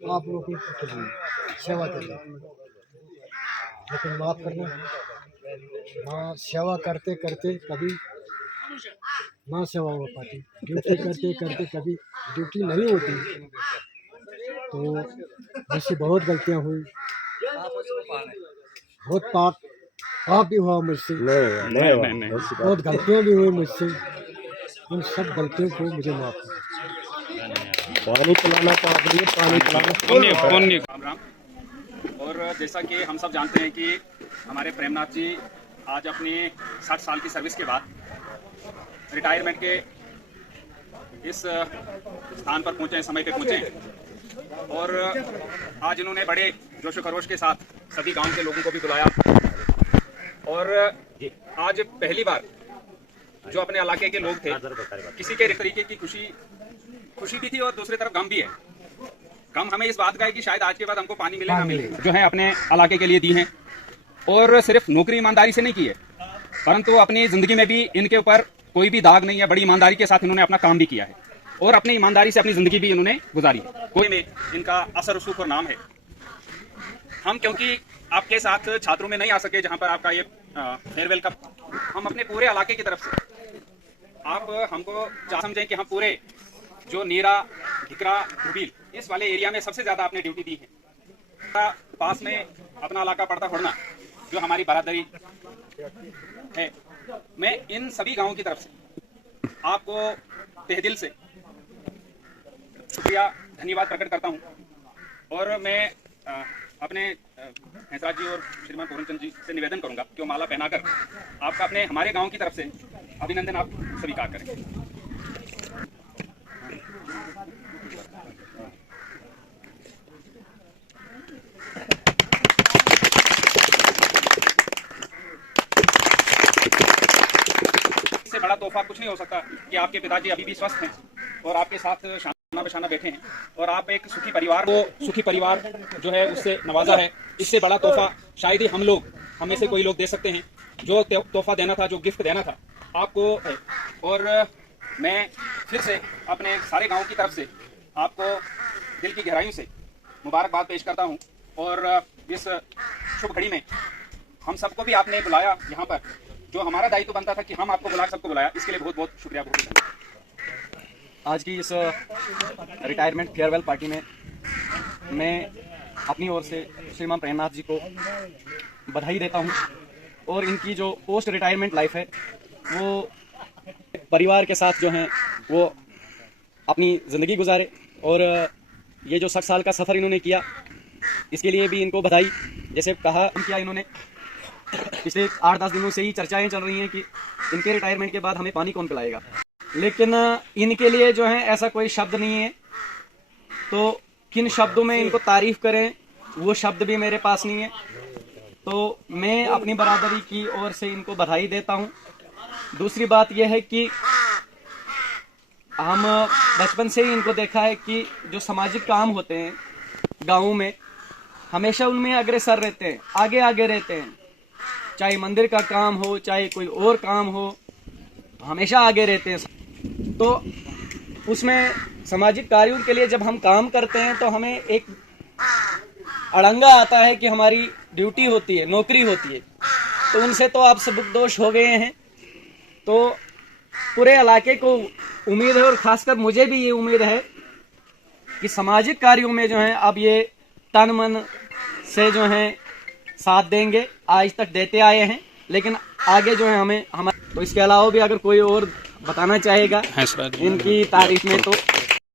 आप लोगों की कुछ नहीं, सेवा कर रहे हैं। लेकिन माफ़ करना, हाँ, सेवा करते करते कभी ना सेवा हो पाती, ड्यूटी करते करते कभी ड्यूटी नहीं होती, तो मुझसे बहुत गलतियाँ हुई, बहुत पाप पाप भी हुआ मुझसे, नहीं। बहुत गलतियाँ भी हुई मुझसे। उन सब गलतियों को मुझे माफ़ करें। पानी पिलाना चाहिए, पानी पिलाना। पुण्य राम राम। और जैसा कि हम सब जानते हैं कि हमारे प्रेमनाथ जी आज अपनी 60 साल की सर्विस के बाद रिटायरमेंट के इस स्थान पर पहुंचे, समय पे पहुंचे। और आज इन्होंने बड़े जोशो खरोश के साथ सभी गांव के लोगों को भी बुलाया। और आज पहली बार जो अपने इलाके के लोग थे, किसी के तरीके की खुशी भी थी और दूसरी तरफ गम भी है। गम हमें इस बात का है कि शायद आज के बाद हमको पानी मिले ना मिले, जो है अपने इलाके के लिए दी हैं। और सिर्फ नौकरी ईमानदारी से नहीं की है, परंतु अपनी जिंदगी में भी इनके ऊपर कोई भी दाग नहीं है। बड़ी ईमानदारी के साथ इन्होंने अपना काम भी किया है और अपनी ईमानदारी से अपनी जिंदगी भी इन्होंने गुजारी है। कोई में इनका असर रसूख और नाम है। हम क्योंकि आपके साथ छात्रों में नहीं आ सके जहां पर आपका ये फेयरवेल का, हम अपने पूरे इलाके की तरफ से आप हमको समझें कि हम पूरे जो नीरा, ढिकरा, धुबील इस वाले एरिया में सबसे ज्यादा आपने ड्यूटी दी है। पास में अपना इलाका पड़ता फड़ना, जो हमारी बरादरी है, मैं इन सभी गांवों की तरफ से आपको तहे दिल से शुक्रिया, धन्यवाद प्रकट करता हूं। और मैं अपने हंसराज जी और श्रीमान पूरनचंद जी से निवेदन करूंगा कि वो माला पहनाकर आपका अपने हमारे गांव की तरफ से अभिनंदन आप स्वीकार करें। इससे बड़ा तोहफा कुछ नहीं हो सकता कि आपके पिताजी अभी भी स्वस्थ हैं और आपके साथ शाना बशाना बैठे हैं और आप एक सुखी परिवार जो है उससे नवाजा है। इससे बड़ा तोहफा शायद ही हम में से कोई लोग दे सकते हैं। जो तोहफा देना था, जो गिफ्ट देना था आपको है। और मैं फिर से अपने सारे गांव की तरफ से आपको दिल की गहराइयों से मुबारकबाद पेश करता हूं। और इस शुभ घड़ी में हम सबको भी आपने बुलाया यहाँ पर, जो हमारा दायित्व बनता था कि हम आपको सबको बुलाया, इसके लिए बहुत बहुत शुक्रिया, बहुत धन्यवाद। आज की इस रिटायरमेंट फेयरवेल पार्टी में मैं अपनी ओर से श्रीमान प्रेमनाथ जी को बधाई देता हूं और इनकी जो पोस्ट रिटायरमेंट लाइफ है वो परिवार के साथ जो है वो अपनी ज़िंदगी गुजारे। और ये जो 60 साल का सफ़र इन्होंने किया, इसके लिए भी इनको बधाई। जैसे कहा किया इन्होंने, पिछले 8-10 दिनों से ही चर्चाएं चल रही हैं कि इनके रिटायरमेंट के बाद हमें पानी कौन पिलाएगा, लेकिन इनके लिए जो है ऐसा कोई शब्द नहीं है। तो किन शब्दों में इनको तारीफ करें वो शब्द भी मेरे पास नहीं है। तो मैं अपनी बरादरी की ओर से इनको बधाई देता हूं। दूसरी बात यह है कि हम बचपन से ही इनको देखा है कि जो सामाजिक काम होते हैं गाँव में, हमेशा उनमें अग्रसर रहते हैं, आगे आगे रहते हैं। चाहे मंदिर का काम हो, चाहे कोई और काम हो, हमेशा आगे रहते हैं। तो उसमें सामाजिक कार्यों के लिए जब हम काम करते हैं तो हमें एक अड़ंगा आता है कि हमारी ड्यूटी होती है, नौकरी होती है। तो उनसे तो आप सबकदोश हो गए हैं। तो पूरे इलाके को उम्मीद है और खासकर मुझे भी ये उम्मीद है कि सामाजिक कार्यों में जो है अब ये तन मन से जो है साथ देंगे। आज तक देते आए हैं, लेकिन आगे जो है हमें तो इसके अलावा भी अगर कोई और बताना चाहेगा इनकी तारीफ में तो